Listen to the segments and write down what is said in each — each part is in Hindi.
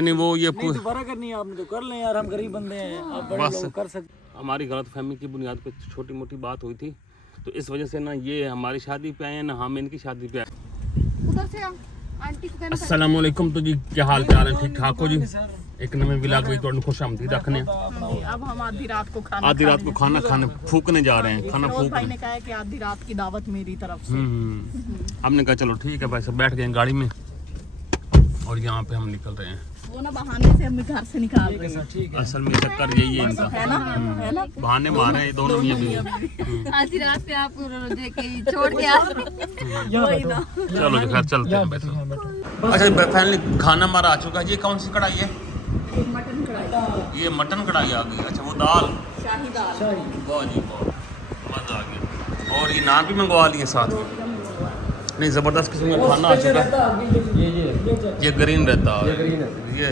नहीं वो ये दोबारा करनी है आपने तो कर लें यार, हम गरीब बंदे हैं, आप बड़े लोग कर सकते। हमारी गलत फहमी की बुनियाद पे छोटी मोटी बात हुई थी, तो इस वजह से ना ये हमारी शादी पे आए ना हम इनकी शादी पे आए। उधर से आंटी को कहना अस्सलाम वालेकुम। तो जी क्या हाल चाल है? ठीक ठाक हो जी? एक नवे विलाग में तो खुश आमदीद रखने। अब हम आधी रात को खाना खाने फूकने जा रहे हैं। खाना फिरोज भाई ने कहा है कि आधी रात की दावत मेरी तरफ से। हमने कहा चलो ठीक है भाई, सब बैठ गए गाड़ी में और यहाँ पे हम निकल रहे हैं। वो ना बहाने से हमें घर से निकाल रहे हैं। असल में चक्कर यही है इनका, है ना बहाने मारे हैं दोनों मियां बीवी। आधी रात पे आपको छोड़ के आ वही ना। चलो जी खैर चलते हैं। अच्छा फाइनली खाना हमारा आ चुका है। ये कौन सी कढ़ाई है? मटन कढ़ाई। ये मटन कढ़ाई आ गई। अच्छा वो दाल शाही दाल। बहुत जी बहुत मजा आ गया। और ये नान भी मंगवा लिए साथ में। नहीं ज़बरदस्त किस्म का खाना आ चुका है। ये ग्रीन रहता है, ये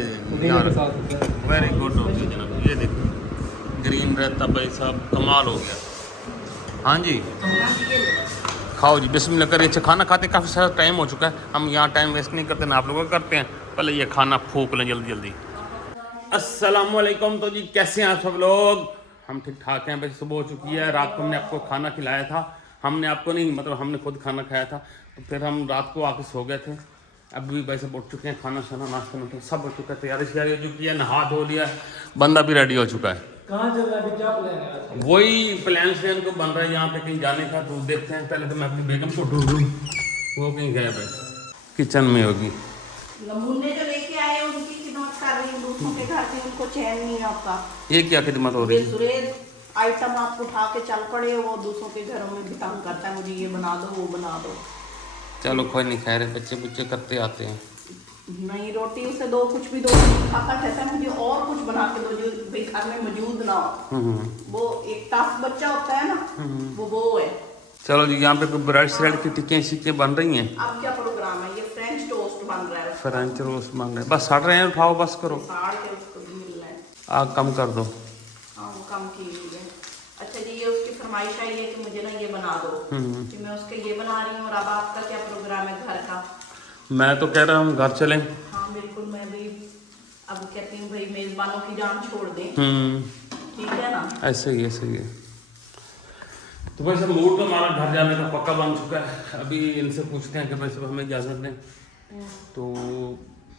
वेरी गुड हो गया जनाब। ये देखो ग्रीन रहता भाई साहब, कमाल हो गया। हाँ जी खाओ जी, बिस्मिल्लाह करिए। अच्छा खाना खाते काफ़ी सारा टाइम हो चुका है, हम यहाँ टाइम वेस्ट नहीं करते ना आप लोग करते हैं। पहले ये खाना फूक लें जल्दी जल्दी। अस्सलाम वालेकुम। तो जी कैसे हैं आप सब लोग? हम ठीक ठाक हैं। वैसे सुबह हो चुकी है, रात को हमने आपको खाना खिलाया था। हमने आपको नहीं, मतलब हमने खुद खाना खाया था, तो फिर हम रात को आके सो गए थे। अब भी वैसे उठ चुके हैं, खाना शाना नाश्ता नुश्ता सब हो चुका है, तैयारी श्यारी हो चुकी है, नहा धो लिया, बंदा भी रेडी हो चुका है। कहाँ चल रहा है, क्या प्लान है? वही प्लान से इनको बन रहा है यहाँ पे कहीं जाने का, तो देखते हैं। पहले तो मैं अपनी बेगम को ढूंढूं, वो कहीं गए भाई, किचन में होगी। मुन्ने जो लेके आए उनकी खिदमत कर रही हूँ, दूसरों के घर पे उनको चैन नहीं है आपका। ये क्या खिदमत हो रही है? सुरेश आइटम आप उठा के चल पड़े, वो दूसरों के घरों में भी तंग करता है, मुझे ये बना दो वो बना दो। चलो कोई नहीं, खैर बच्चे बुच्चे करते आते हैं। नहीं रोटी उसे दो, कुछ भी दो, खाता कहता है मुझे और कुछ बना के दो जो भाई घर में मौजूद ना हो। वो एक टफ बच्चा होता है ना, वो है। चलो जी, यहाँ पे कोई ब्रेड श्रेड की टिक्कियाँ शिक्कियाँ बन रही हैं। अब क्या प्रोग्राम है? ये फ्रेंच टोस्ट बन रहा है। फ्रेंच रोस्ट बन रहे हैं, बस सड़ रहे हैं, उठाओ बस करो। साड़ के उसको भी मिलना है। आग कम कर दो। हाँ वो कम की हुई है। अच्छा जी, ये उसकी फरमाइश आई है कि मुझे ना ये बना दो, कि मैं उसके ये बना रही हूँ। और अब आपका क्या प्रोग्राम है घर का? मैं तो कह रहा हूँ घर चलें। हाँ बिल्कुल, मैं भी अब कहती हूँ भाई मेजबानों की जान छोड़ दें। ठीक है ना? ऐसे ही है। तो भाई सब मूड तो हमारा घर जाने का पक्का बन चुका है। अभी इनसे पूछते हैं कि भाई सब हमें इजाज़त दें। तो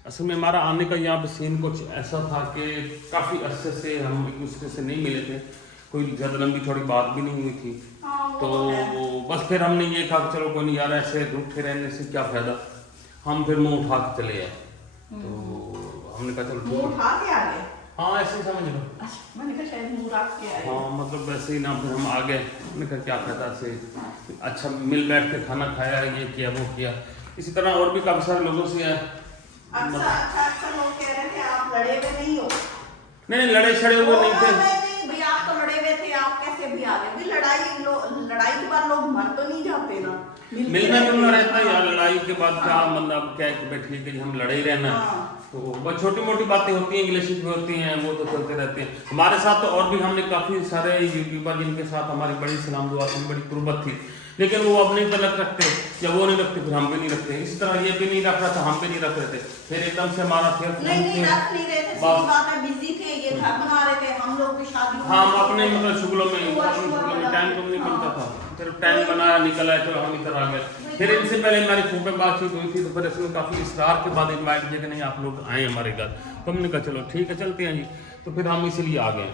असल में हमारा आने का यहाँ पे सीन कुछ ऐसा था कि काफ़ी अरसे से हम एक दूसरे से नहीं मिले थे, कोई ज़्यादा लंबी थोड़ी बात भी नहीं हुई थी। तो बस फिर हमने ये कहा चलो कोई नहीं यार, ऐसे रूठे रहने से क्या फ़ायदा, हम फिर मुँह उठा के चले आए। तो हमने कहा चलो मुँह उठा के आ गए? हाँ ऐसे ही समझ लो। मैंने कहा शायद मुँह रख के आए। हाँ मतलब वैसे ही ना, फिर हम आ गए। हमने कहा क्या फ़ायदा से, अच्छा मिल बैठ के खाना खाया, ये किया वो किया। इसी तरह और भी काफ़ी सारे लोगों से है। अच्छा लोग कह रहे थे आप लड़े हुए नहीं हो। नहीं लड़े छड़े हुए नहीं थे भाई, आप तो लड़े हुए थे, आप कैसे भी आ गए? लड़ाई के बाद लोग मर तो नहीं जाते ना, मिलना जुलना रहता है यार। लड़ाई के बाद क्या मतलब क्या है कि बैठिए कि हम लड़े ही रहना। तो बस छोटी मोटी बातें होती हैं, इंग्लिश भी होती हैं, वो तो चलते रहते हैं हमारे साथ। तो और भी हमने काफ़ी सारे यूट्यूबर जिनके साथ हमारी बड़ी सलाम दुआ थी, बड़ी कुर्बत थी, लेकिन वो अब नहीं तलक रखते, या वो नहीं रखते फिर हम भी नहीं रखते। इसी तरह ये भी नहीं रख रहा था, हम भी नहीं रख रहे थे। फिर एकदम से हमारा फिर नहीं रख नहीं रहे थे, सीधी बात है, बिजी थे, ये घर बना रहे थे, हम लोग की शादी। हाँ हम अपने मतलब शुगलों में टाइम तो नहीं मिलता था, फिर टाइम बनाया निकल आए, तो हम इधर आ गए। फिर इनसे पहले हमारी फोन पे बातचीत हुई थी, तो फिर इसमें काफ़ी इसरार के बाद इन्वाइट किया कि नहीं आप लोग आए हमारे घर। तो हमने कहा चलो ठीक है चलते हैं जी। तो फिर हम इसीलिए आ गए।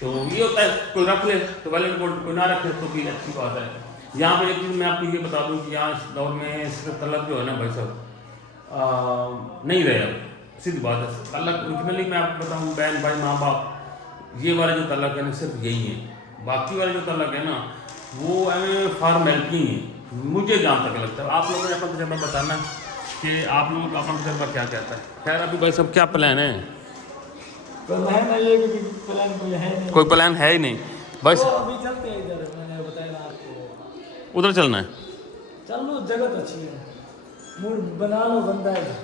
तो ये होता है, कोई रख ले तो वैलेंट कोई ना रखे तो भी अच्छी बात है। यहाँ पे एक चीज़ मैं आपको ये बता दूँ कि यहाँ इस दौर में सिर्फ तलक जो है ना भाई साहब नहीं रहे। अब सीधी बात है, तलक ओरिजिनली मैं आपको बताऊँ, बहन भाई माँ बाप, ये वाले जो तलक है ना सिर्फ यही है। बाकी वाले जो तलक है ना वो फॉर्मेलिटी है, मुझे जहाँ तक लगता है। आप लोगों ने अपना तजर्बा बताना कि आप लोगों का अपना तजर्बा क्या कहता है। खैर अभी भाई सब क्या प्लान है? प्लान है ये प्लान कोई है नहीं, कोई प्लान है ही नहीं बस। अभी चलते हैं इधर, मैंने बताया ना आपको, उधर चलना है। चल लो, जगह तो अच्छी है, मूड बना लो बंदा है।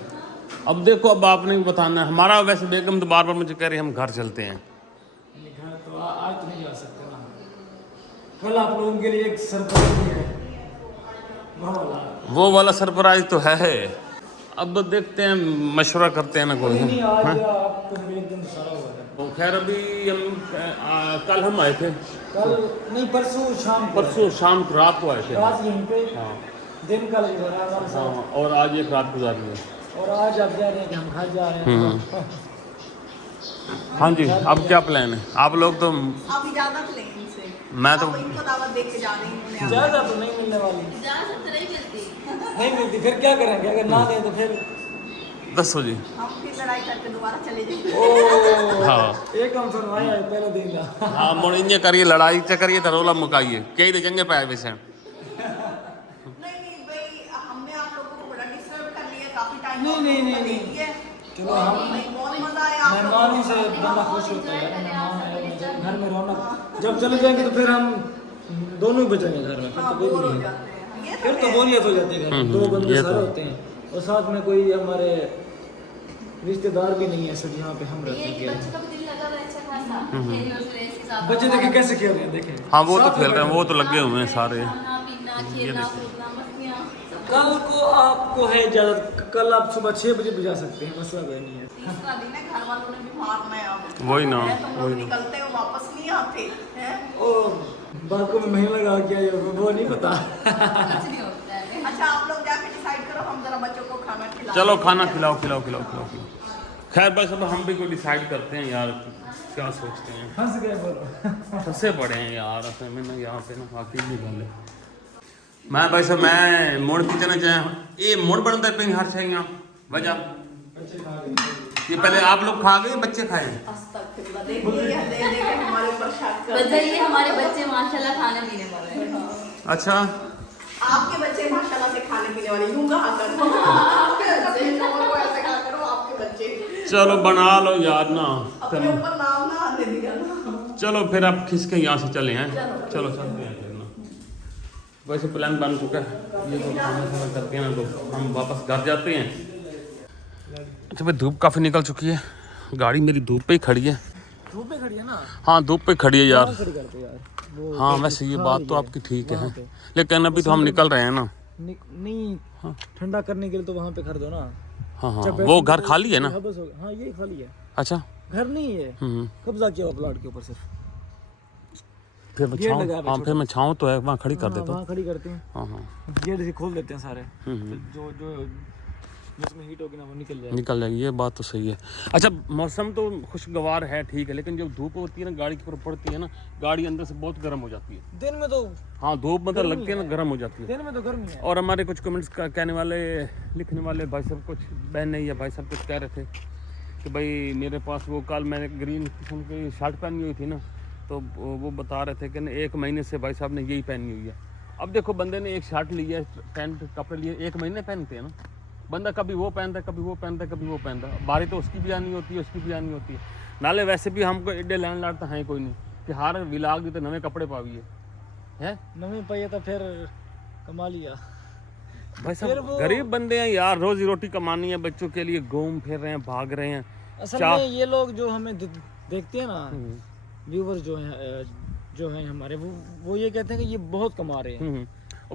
अब देखो, अब आपने बताना है। हमारा वैसे बेगम तो बार बार मुझे कह रही है हम घर चलते हैं। घर तो आज तो नहीं जा सकते ना, कल आप लोगों के लिए एक सरप्राइज भी है। वो वाला सरप्राइज तो है। अब देखते हैं, मशवरा करते हैं ना कोई। नहीं आज आपको एक दिन सारा हुआ है। तो खैर अभी हम कल हम आए थे, कल नहीं परसों शाम को, परसों शाम को, रात को आए थे। रात यहीं पे, हाँ दिन का लग रहा है हमारे साथ। हाँ, और आज एक रात गुजारी है। और आज आप जा रहे हैं कि हम घर जा रहे हैं। हाँ जी, अब क्या प्लान है? आप लोग तो, अब इजाजत लेंगे इनसे, मैं तो अब इनको दावत दे के जा रहे हैं इन्होंने। ज्यादा तो नहीं मिलने वाली, इजाजत तो नहीं मिलती। नहीं मिलती, फिर क्या करेंगे अगर ना दें तो फिर 10 बजे। हम फिर लड़ाई करके दोबारा चले जाएंगे। ओ हाँ एक हम सुनवाया है पहले दिन का। हाँ, मोड़िए करिए, लड़ाई चकरिए तो रोला मुकाइए, कई दे चंगे पाए वैसे। नहीं भाई, हमने आप लोगों को बड़ा डिस्टर्ब कर लिया, काफी टाइम नहीं। चलो हम बहुत मजा आया आप लोगों मेहमान ही को। से बंदा खुश होता है, मेहमान आए, घर में रौनक। जब चले जाएंगे तो फिर हम दोनों ही बचेंगे घर में, फिर तो कोई बोर हो नहीं है। जाते हैं, ये फिर तो बोरियत हो जाती है घर में, दो बंदे ये सारे तो। होते हैं और साथ में कोई हमारे रिश्तेदार भी नहीं है सब यहाँ पे हम रहते हैं। बच्चों का भी दिल लगा हुआ है अच्छा खासा खेलने उसमें इसके साथ बच्चे देखे कैसे खेल रहे हैं, देखें। हाँ वो तो साथ खेल में रहे हैं, वो तो लगे हुए हैं सारे। खाना पीना खेलना कूदना मस्तियाँ कल को आपको है इजाजत, कल आप सुबह 6 बजे भी जा सकते हैं, मसला कोई नहीं है। तीसरा दिन है, घर वालों ने भी मारना है अब। वही ना, है, तुम लोग निकलते हो वापस नहीं आते हैं। ओ बातों में महीना लगा क्या है वो नहीं पता। कुछ नहीं होता है। अच्छा आप लोग जाके डिसाइड करो, हम जरा बच्चों को खाना खिलाओ। चलो खाना खिलाओ। खैर बस अब हम भी कोई डिसाइड करते हैं यार, क्या सोचते हैं। हंस गए बोलो। फंसे पड़े हैं यार असल में ना यहाँ पे ना, वाकई नहीं गल है। मैं भाई साहब मैं मोड़ खींचना चाहे, ये मोड़ बनता है हर चाहिए यहाँ वजह। ये पहले आप लोग खा गए, बच्चे खाए? अस्तगफिरुल्लाह, देखिए ये दे के हमारे ऊपर शक कर बस ये हमारे बच्चे माशाल्लाह खाने पीने वाले हैं। अच्छा, आपके बच्चे माशाल्लाह से खाने पीने वाले, यूं कहा करो। अपने लोगों को ऐसे कहा करो, आपके बच्चे। चलो बना लो यार ना। अपने ऊपर नाम ना आने दिया ना। चलो फिर आप खिसके यहाँ से चले हैं। चलो चलते हैं फिर ना। वैसे प्लान बन चुका है, ये तो खाना खाना करके ना तो हम वापस घर जाते हैं। अच्छा भाई धूप काफ़ी निकल चुकी है, गाड़ी मेरी धूप पे ही खड़ी है। धूप में खड़ी है ना, हाँ धूप पे खड़ी है यार। खड़ी करते यार वो। हाँ वैसे ये बात तो आपकी ठीक है, लेकिन अभी तो हम निकल रहे हैं ना। नहीं ठंडा करने के लिए तो वहाँ पे कर दो ना। हाँ हाँ, वो घर खाली है ना? हाँ बस हो गया। हाँ ये खाली है, अच्छा घर नहीं है, कब्जा किया हुआ प्लाट के ऊपर सिर्फ। फिर मैं गेट छाँव, लगा है हाँ फिर मैं छाँव तो है वहाँ खड़ी कर देता हूँ। वहाँ खड़ी करते हैं, हाँ हाँ गेट से खोल देते हैं सारे, जो जो जिसमें हीट होगी ना वो निकल जाएगी। निकल जाएगी, ये बात तो सही है। अच्छा मौसम तो खुशगवार है ठीक है, लेकिन जब धूप होती है ना गाड़ी के ऊपर पड़ती है ना, गाड़ी अंदर से बहुत गर्म हो जाती है। दिन में तो, हाँ धूप मतलब लगती है ना गर्म हो जाती है। दिन में तो गर्मी है। और हमारे कुछ कमेंट्स कहने वाले, लिखने वाले भाई साहब, कुछ बहनें या भाई साहब कुछ कह रहे थे कि भाई मेरे पास वो कल मैंने ग्रीन किस्म की शर्ट पहनी हुई थी ना, तो वो बता रहे थे कि 1 महीने से भाई साहब ने यही पहनी हुई है। अब देखो बंदे ने एक शर्ट ली है, पैंट कपड़े लिए, 1 महीने पहनते हैं ना बंदा, कभी वो पहनता है कभी वो पहनता है कभी वो पहनता है। बारी तो उसकी भी आनी होती है, उसकी भी आनी होती है। नाले वैसे भी हमको एडे लैंड लाट तो है कोई नहीं कि हर विलाग दी तो नवे कपड़े पाविए है। नवी पाइए तो फिर कमा लिया। भाई साहब गरीब बंदे हैं यार, रोजी रोटी कमानी है, बच्चों के लिए घूम फिर रहे हैं, भाग रहे हैं। असल में ये लोग जो हमें देखते हैं ना, व्यूवर जो हैं हमारे, वो ये कहते हैं कि ये बहुत कमा रहे हैं,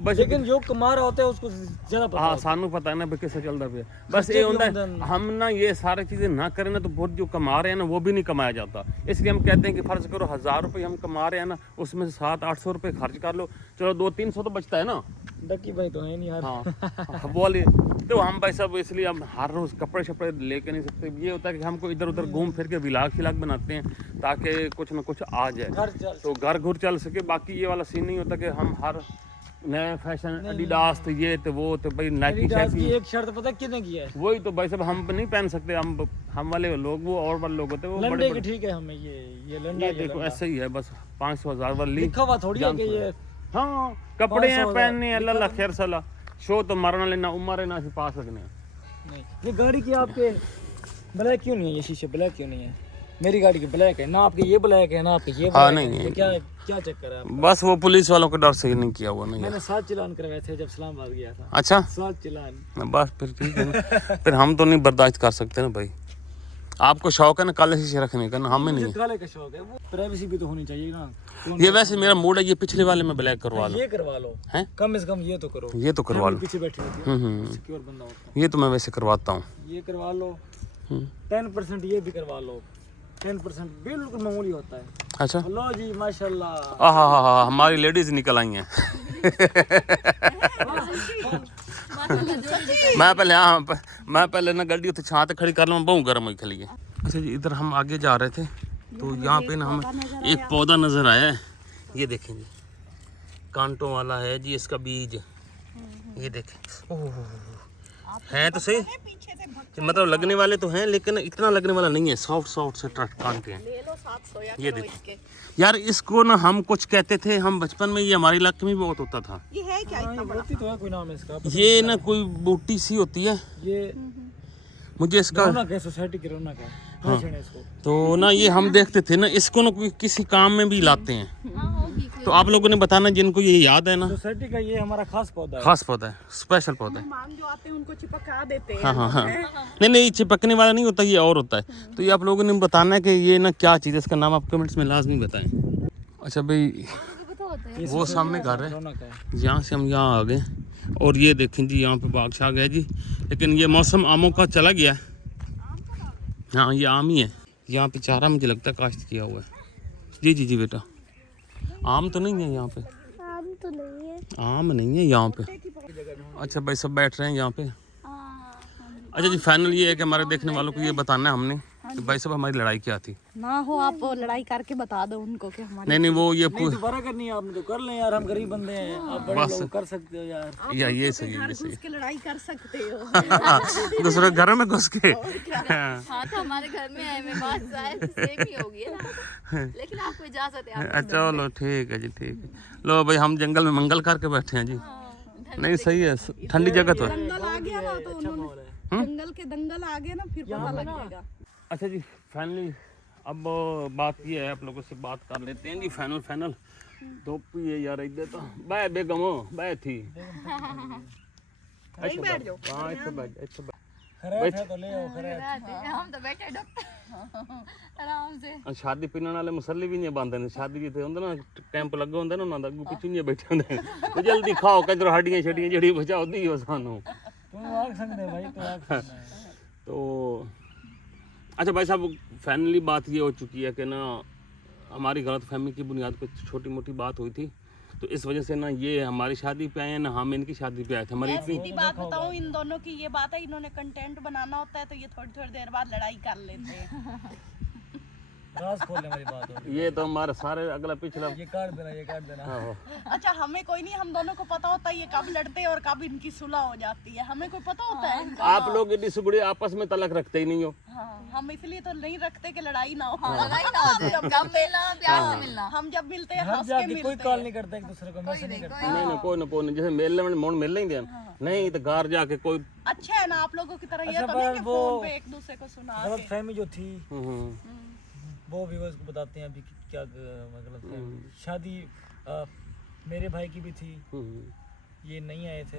लेकिन जो कमा रहा होता है उसको ज्यादा पता। हाँ सानू पता है ना भाई कैसे चल रहा है। बस ये होता है हम ना ये सारी चीजें ना करें ना तो बहुत जो कमा रहे हैं ना वो भी नहीं कमाया जाता। इसलिए हम कहते हैं कि फर्ज करो 1000 रुपये हम कमा रहे हैं ना, उसमें से 700-800 रुपये खर्च कर लो, चलो 200-300 तो बचता है ना। डक्की भाई तो है नहीं यार। हाँ वो वाले तो हम भाई सब इसलिए हम हर रोज कपड़े शपड़े लेके नहीं सकते। ये होता है कि हमको इधर उधर घूम फिर के विलाग खिलाग बनाते हैं ताकि कुछ ना कुछ आ जाए, तो घर घुर चल सके। बाकी ये वाला सीन नहीं होता कि हम हर नए फैशन एडिडास तो ये तो वो तो भाई नाइकी की एक शर्ट पता कितने की है? वही तो भाई सब हम नहीं पहन सकते। हम वाले लोग वो और वाले लोग होते हैं वो लंडे बड़े के ठीक है हमें ये लंडा, ये देखो ऐसे ही है बस 500-1000 वाली लिखा हुआ थोड़ी है कि ये हाँ कपड़े हैं पहनने अल्लाह खैर सला शो तो मरना लेना उम्र ना पा सकने। नहीं ये गाड़ी की आपके ब्लैक क्यों नहीं है? ये शीशे ब्लैक क्यों नहीं है? मेरी गाड़ी की ब्लैक है ना, आपके ये ब्लैक है ना, आपके ये हाँ, ब्लैक नहीं है। क्या चक्कर है आपका? बस वो पुलिस वालों को डर से नहीं किया हुआ नहीं है। मैंने 7 चालान करवाए थे जब इस्लामाबाद गया था। अच्छा 7 चालान। बस फिर ठीक है ना। फिर हम तो नहीं बर्दाश्त कर सकते ना भाई, आपको शौक है ना काले शीशे रखने का ना, हमें नहीं। मुझे काले का शौक है, वो प्राइवेसी भी तो होनी चाहिए ना। ये वैसे मेरा मूड है, ये पिछले वाले में ब्लैक करवा लो। ये करवा लो हैं? कम से कम ये तो करो। ये तो करवा लो। पीछे बैठी होती है सिक्योर बंदा होता है, ये तो मैं वैसे करवाता हूँ। ये करवा लो। 10% ये भी करवा लो, 10% बिल्कुल मामूली होता है। अच्छा, लो जी माशाल्लाह। हाँ, हमारी लेडीज निकल आई हैं। मैं पहले मैं पहले ना गड्डी उत्ते छां ते खड़ी कर लूँ, बहुत गर्म हुई खली है। अच्छा जी, इधर हम आगे जा रहे थे तो यहाँ पे ना हमें एक पौधा नजर आया है। ये देखें जी, कांटों वाला है जी इसका बीज। ये देखें, ओह है तो सही, मतलब लगने वाले तो हैं लेकिन इतना लगने वाला नहीं है, सॉफ्ट से कांटे हैं। ले लो 700 या ये किलो देखो इसके। यार, इसको ना हम कुछ कहते थे, हम बचपन में, ये हमारे इलाके में भी बहुत होता था। ये है क्या इतना बड़ा? होती तो है, कोई नाम है इसका। ये ना कोई बूटी सी होती है, ये मुझे इसका रौनक है, सोसाइटी की रौनक है। हाँ इसको तो ना ये हम देखते थे ना, इसको ना कोई किसी काम में भी लाते हैं। हाँ होगी कोई। तो आप लोगों ने बताना जिनको ये याद है ना, सोसाइटी का ये हमारा खास पौधा है। खास पौधा है, स्पेशल पौधा है। मेहमान जो आते हैं उनको चिपका देते हैं। हाँ, नहीं, चिपकने वाला नहीं होता, ये और होता है। तो ये आप लोगों ने बताना है कि ये ना क्या चीज़ है, इसका नाम आप कमेंट्स में लाजमी बताएं। अच्छा भाई, पता होता है। वो सामने घर है, रौनक है। यहाँ से हम यहाँ आ गए और ये देखें जी, यहाँ पे बाग छा गया जी। लेकिन ये मौसम आमों का चला गया है। हाँ, ये आम ही है। यहाँ पे चारा मुझे लगता है काश्त किया हुआ है। जी बेटा, आम तो नहीं है यहाँ पे? आम तो नहीं है। आम नहीं है यहाँ पे। अच्छा भाई, सब बैठ रहे हैं यहाँ पे। अच्छा जी, फाइनल ये है कि हमारे देखने वालों को ये बताना है हमने कि भाई साहब हमारी लड़ाई क्या थी। ना हो आप लड़ाई करके बता दो उनको कि हमारी नहीं, वो ये नहीं दोबारा करनी है आपने तो कर लें यार, हम गरीब बंदे हैं, आप बड़े लोग कर सकते हो यार। या ये सही है, ये सही घुस के लड़ाई कर सकते हो। है। दूसरे घर में घुस के। हाँ तो हमारे घर में है, मैं बात शायद सेम ही होगी है ना, लेकिन आपको इजाजत है। आप चलो ठीक है जी, ठीक है। लो भाई, हम जंगल में मंगल करके बैठे हैं जी। नहीं सही है, ठंडी जगह तो है। दंगल आ गया ना तो उन्होंने जंगल के दंगल आ गए ना, फिर पता लगेगा। अच्छा जी, फाइनली अब बात ये है, आप लोगों से बात कर लेते हैं जी। फाइनल धूप भी है यार इधर तो। बाय बेगम, बाय थी। नहीं बैठ जाओ। हाँ, इत्थे बैठ। खैर है तो ले आओ खैर। हम तो बैठे डॉक्टर आराम से। शादी पीने वाले मसले भी नहीं बांधे ने, शादी जिथे होंगे ना कैंप लगे होंगे ना, उन्होंने अगू पिछू नहीं बैठे होंगे। तो जल्दी खाओ कजर हड्डियां छड्डियां जड़ी बचाओ दी हो सानू। तुम आग सकते भाई, तो आग सकते हैं। तो अच्छा भाई साहब, फाइनली बात ये हो चुकी है कि ना हमारी गलत फहमी की बुनियाद पर छोटी मोटी बात हुई थी, तो इस वजह से ना ये हमारी शादी पे आए हैं ना हम इनकी शादी पे आए थे। हमारी इतनी सीधी बात बताऊं, इन दोनों की ये बात है, इन्होंने कंटेंट बनाना होता है तो ये थोड़ी देर बाद लड़ाई कर लेते हैं। राज खोलने वाली बात होगी। ये तो हमारे सारे अगला पिछला। ये काट देना। हाँ, अच्छा हमें कोई नहीं, हम दोनों को पता होता है ये कब लड़ते हैं और कब इनकी सुलह हो जाती है, हमें कोई पता होता है इनका। आप लोग इतनी सुगड़ी आपस में तलक रखते ही नहीं हो। हाँ, हम इसलिए तो नहीं रखते कि लड़ाई ना हो। लड़ाई ना हो जाए, कब मिलना, प्यार से मिलना। हम जब मिलते हैं हम हंस के जाके कोई मिलते कॉल हैं। नहीं करता एक दूसरे को, मैसेज नहीं करता। नहीं, कोई ना जैसे मेलने में मोड़ मिल लेंगे नहीं तो घर जाके कोई। अच्छा है ना, आप लोगों की तरह ये अच्छा, तो नहीं कि पर वो फोन पे एक दूसरे को सुना गलत के। फहमी जो थी हम्म, वो व्यूअर्स को बताते हैं अभी कि क्या गलत फहमी। शादी मेरे भाई की भी थी, ये नहीं आए थे,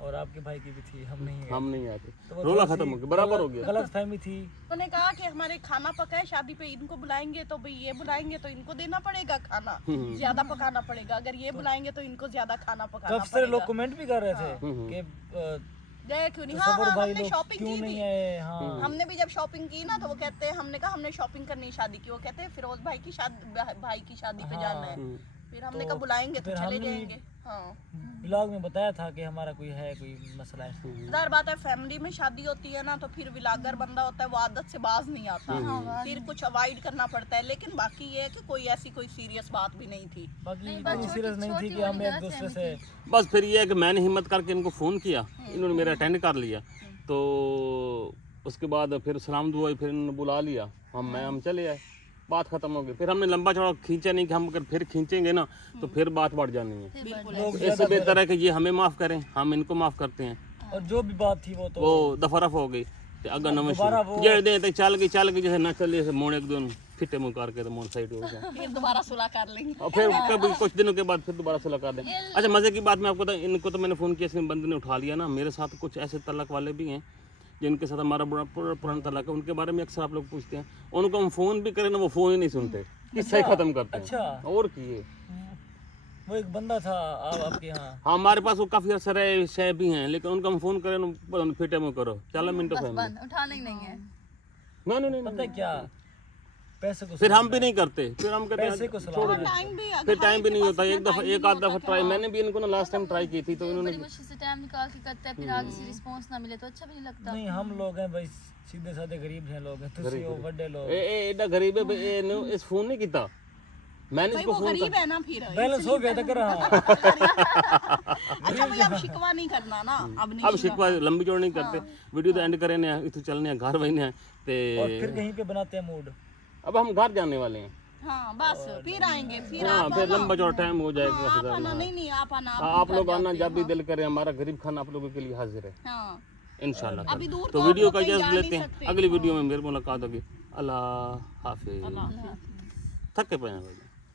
और आपके भाई की भी थी, हम नहीं गए। हम नहीं आते, तो वो रोला थोड़ी खत्म सी हो गया, बराबर हो गया। गलत फहमी थी। उन्होंने कहा कि हमारे खाना पकाए शादी पे, इनको बुलाएंगे तो भाई ये बुलाएंगे तो इनको देना पड़ेगा खाना, ज्यादा पकाना पड़ेगा। अगर ये बुलाएंगे तो इनको ज्यादा खाना पकाना काफी सारे लोग पड़ेगा। कमेंट भी कर रहे थे कि जय क्यों नहीं। तो हाँ, सबर हाँ, भाई हमने लोग शॉपिंग क्यों की नहीं थी। आए। हाँ, हमने भी जब शॉपिंग की ना तो वो कहते हैं, हमने कहा हमने शॉपिंग करनी शादी की, वो कहते हैं फिरोज भाई की शादी पे जाना है। फिर हमने कहा बुलाएंगे तो फिर चले हमने- जाएंगे। हाँ, ब्लॉग में बताया था कि हमारा कोई है, कोई मसला है। जाहिर बात है फैमिली में शादी होती है ना तो फिर विलागर बंदा होता है, वो आदत से बाज नहीं आता, फिर कुछ अवॉइड करना पड़ता है। लेकिन बाकी ये है कि कोई ऐसी कोई सीरियस बात भी नहीं थी। बाकी इतनी सीरियस नहीं थी कि हम एक दूसरे से बस फिर ये है कि मैंने हिम्मत करके इनको फ़ोन किया, इन्होंने मेरा अटेंड कर लिया, तो उसके बाद फिर सलाम दुआ हुई, फिर इन्होंने बुला लिया, हम चले आए, बात खत्म हो गई। फिर हमने लंबा चौड़ा खींचा नहीं कि हम अगर फिर खींचेंगे ना तो फिर बात बढ़ जानी है। बिल्कुल इससे बेहतर है कि ये हमें माफ़ करें, हम इनको माफ़ करते हैं। और जो भी बात थी वो तो वो दफा रफ हो गई ते अगर दोबारा वो- नमस्ते दे तो चल गई जैसे ना चले जैसे मोड़ एक दिन फिटे मुँह करके तो मोड़ साइड हो गया, फिर दोबारा सुलह कर लेंगे। और फिर कभी कुछ दिनों के बाद फिर दोबारा सुलह कर दें। अच्छा, मज़े की बात मैं आपको इनको तो मैंने फ़ोन किया, इसने बंदे ने उठा लिया ना। मेरे साथ कुछ ऐसे तलक वाले भी हैं जिनके साथ हमारा बड़ा पुराना तलाक है, उनके बारे में अक्सर आप लोग पूछते हैं, उनको हम फ़ोन भी करें ना वो फ़ोन ही नहीं सुनते, इससे ख़त्म करते हैं। अच्छा। और किए वो एक बंदा था आपके यहाँ, हाँ हमारे पास वो काफ़ी सारे शय भी हैं, लेकिन उनको हम फ़ोन करें ना फिटे में करो 4 मिनटों से बंद उठाना ही नहीं है। नहीं पता है क्या, पैसे को फिर हम भी नहीं करते, फिर हम कहते पैसे को हैं सलाह छोड़ दो, टाइम भी फिर टाइम भी नहीं होता। एक आध दफ़ा ट्राई मैंने भी इनको ना लास्ट टाइम ट्राई की थी, तो इन्होंने बड़ी मुश्किल से टाइम निकाल के करते हैं, फिर आगे से रिस्पांस ना मिले तो अच्छा भी नहीं लगता। नहीं, हम लोग हैं भाई सीधे साधे गरीब हैं लोग हैं, तुसी हो बड़े लोग, एडा गरीब है ए ने इस फोन नहीं किया, मैंने इसको फोन गरीब है ना फिर बैलेंस हो गया था कर रहा अच्छा भाई अब शिकवा नहीं करना ना, अब नहीं अब शिकवा लंबी चौड़ी नहीं करते, वीडियो तो एंड करे ने इतु चलने हैं घर वही ने ते और फिर कहीं पे बनाते हैं मूड। अब हम घर जाने वाले हैं। हाँ बस फिर आएंगे, फिर हाँ फिर लंबा चौड़ा टाइम हो जाएगा। आप आना, नहीं आप आना, आप लोग आना जब भी दिल करे, हमारा गरीब खाना आप लोगों के लिए हाजिर है हाँ इंशाल्लाह। अभी दूर तो तो वीडियो आप का लोग कहीं इजाज़त जा लेते नहीं हैं, सकते। अगली वीडियो में मेरे मुलाकात होगी। अल्लाह हाफिज। थक के पे हैं भाई।